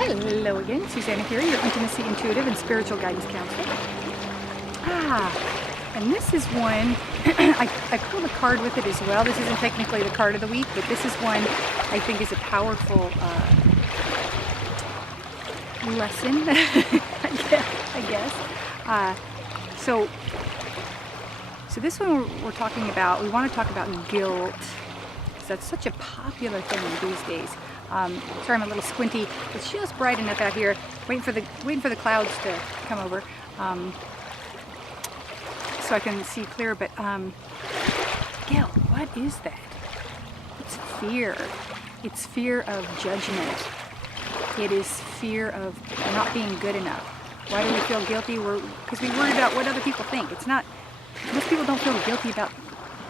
Hello again, Susanna here, your intimacy, intuitive, and spiritual guidance counselor. And this is one, I pulled a card with it as well. This isn't technically the card of the week, but this is one I think is a powerful lesson, I guess. So this one we're talking about, we want to talk about guilt, because that's such a popular thing these days. Sorry, I'm a little squinty. It's just bright enough out here. Waiting for the clouds to come over, so I can see clear. But guilt, what is that? It's fear. It's fear of judgment. It is fear of not being good enough. Why do we feel guilty? Because we worry about what other people think. It's not. Most people don't feel guilty about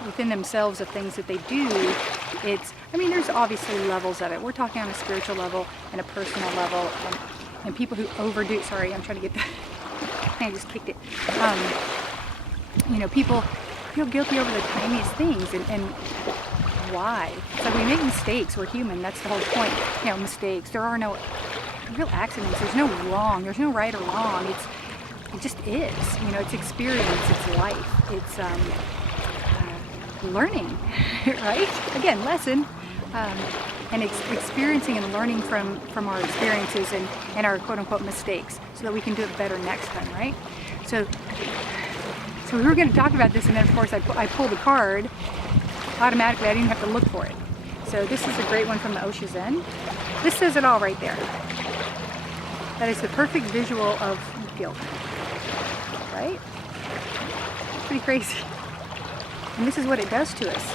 within themselves of things that they do. I mean, there's obviously levels of it. We're talking on a spiritual level and a personal level, and people who overdo. Sorry, I'm trying to get the. I just kicked it. People feel guilty over the tiniest things, and why? It's like we make mistakes. We're human. That's the whole point. Mistakes. There are no real accidents. There's no wrong. There's no right or wrong. It just is. It's experience. It's life. It's learning, right? Again, lesson, and experiencing and learning from our experiences and our quote-unquote mistakes, so that we can do it better next time, right? So we were going to talk about this, and then of course I pulled a card automatically. I didn't have to look for it. So this is a great one from the Osho Zen. This says it all right there. That is the perfect visual of guilt, right? Pretty crazy. And this is what it does to us,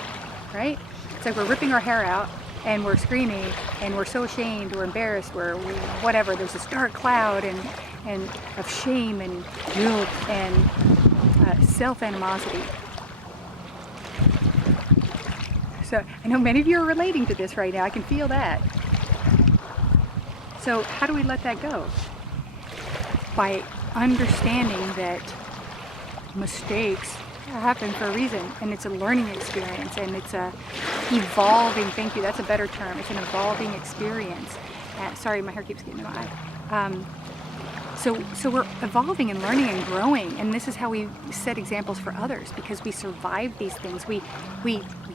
right? It's like we're ripping our hair out and we're screaming and we're so ashamed, we're embarrassed, we're whatever. There's this dark cloud and of shame and guilt and self-animosity. So I know many of you are relating to this right now. I can feel that. So how do we let that go? By understanding that mistakes happen for a reason, and it's a learning experience, and it's a evolving. Thank you. That's a better term. It's an evolving experience. Sorry, my hair keeps getting in my eye. So we're evolving and learning and growing, and this is how we set examples for others, because we survive these things. We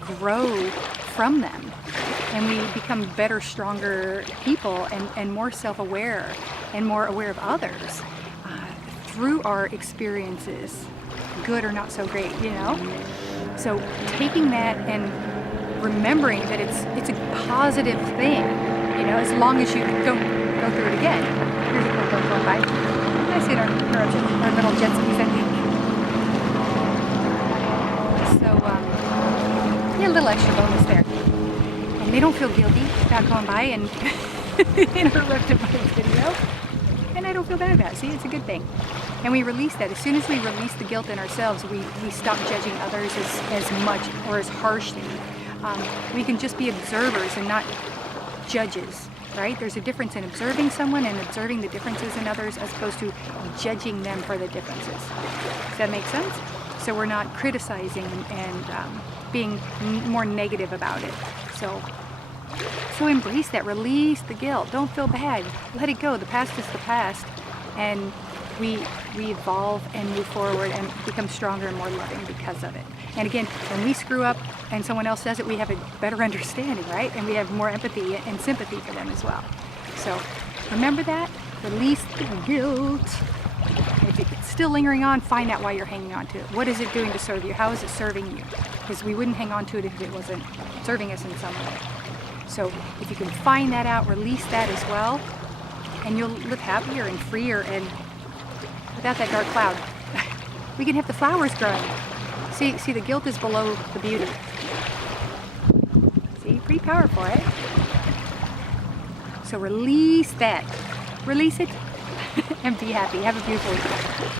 grow from them, and we become better, stronger people, and more self-aware and more aware of others through our experiences, good or not so great, So taking that and remembering that it's a positive thing, as long as you don't go through it again. Here's a car going by. I see our little jet skis, I think. So, a little extra bonus there. And they don't feel guilty about going by and interrupted my video. And I don't feel bad about it. See, it's a good thing. And we release that. As soon as we release the guilt in ourselves, we stop judging others as much or as harshly. We can just be observers and not judges, right? There's a difference in observing someone and observing the differences in others, as opposed to judging them for the differences. Does that make sense? So we're not criticizing and being more negative about it. So embrace that, release the guilt, don't feel bad, let it go. The past is the past, and we evolve and move forward and become stronger and more loving because of it. And again, when we screw up and someone else does it, we have a better understanding, right? And we have more empathy and sympathy for them as well. So remember that, release the guilt. If it's still lingering on, find out why you're hanging on to it. What is it doing to serve you? How is it serving you? Because we wouldn't hang on to it if it wasn't serving us in some way. So if you can find that out, release that as well, and you'll live happier and freer and without that dark cloud. We can have the flowers growing. See, the guilt is below the beauty. See, pretty powerful, right? So release that. Release it and be happy. Have a beautiful week.